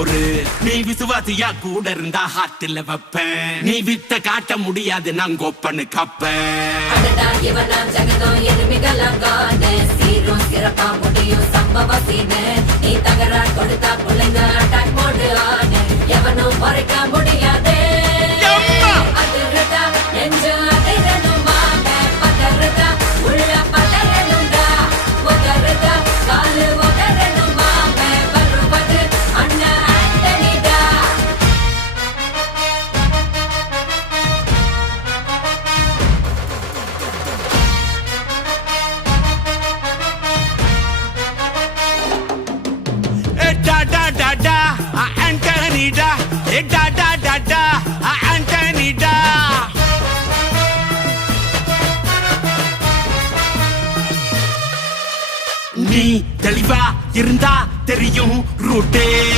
பொறு. நீ விசுவாசியா கூட இருந்தா ஹார்ட்ல வைப்பேன். நீ வித்த காட்ட முடியாது நான் கோப்பனு கப்பேன். சீரும் சிறப்பா முடியும் சம்பவ சீனு. நீ தகராறு கொடுத்தா பிள்ளைங்க அட்டாக் மோடு ஆனு. எவனும் மறைக்க முடியாது. அதிர்றதா நெஞ்சு அதிரணுமாங்க. பதறதா உள்ள பதறணுண்டா. உதறதா காலு உதறணுமாங்க. வருவது அண்ணன் ஆண்டனிடா. Antonida, Antonida. நீ தெளிவா இருந்தா தெரியும் ரூட்டே.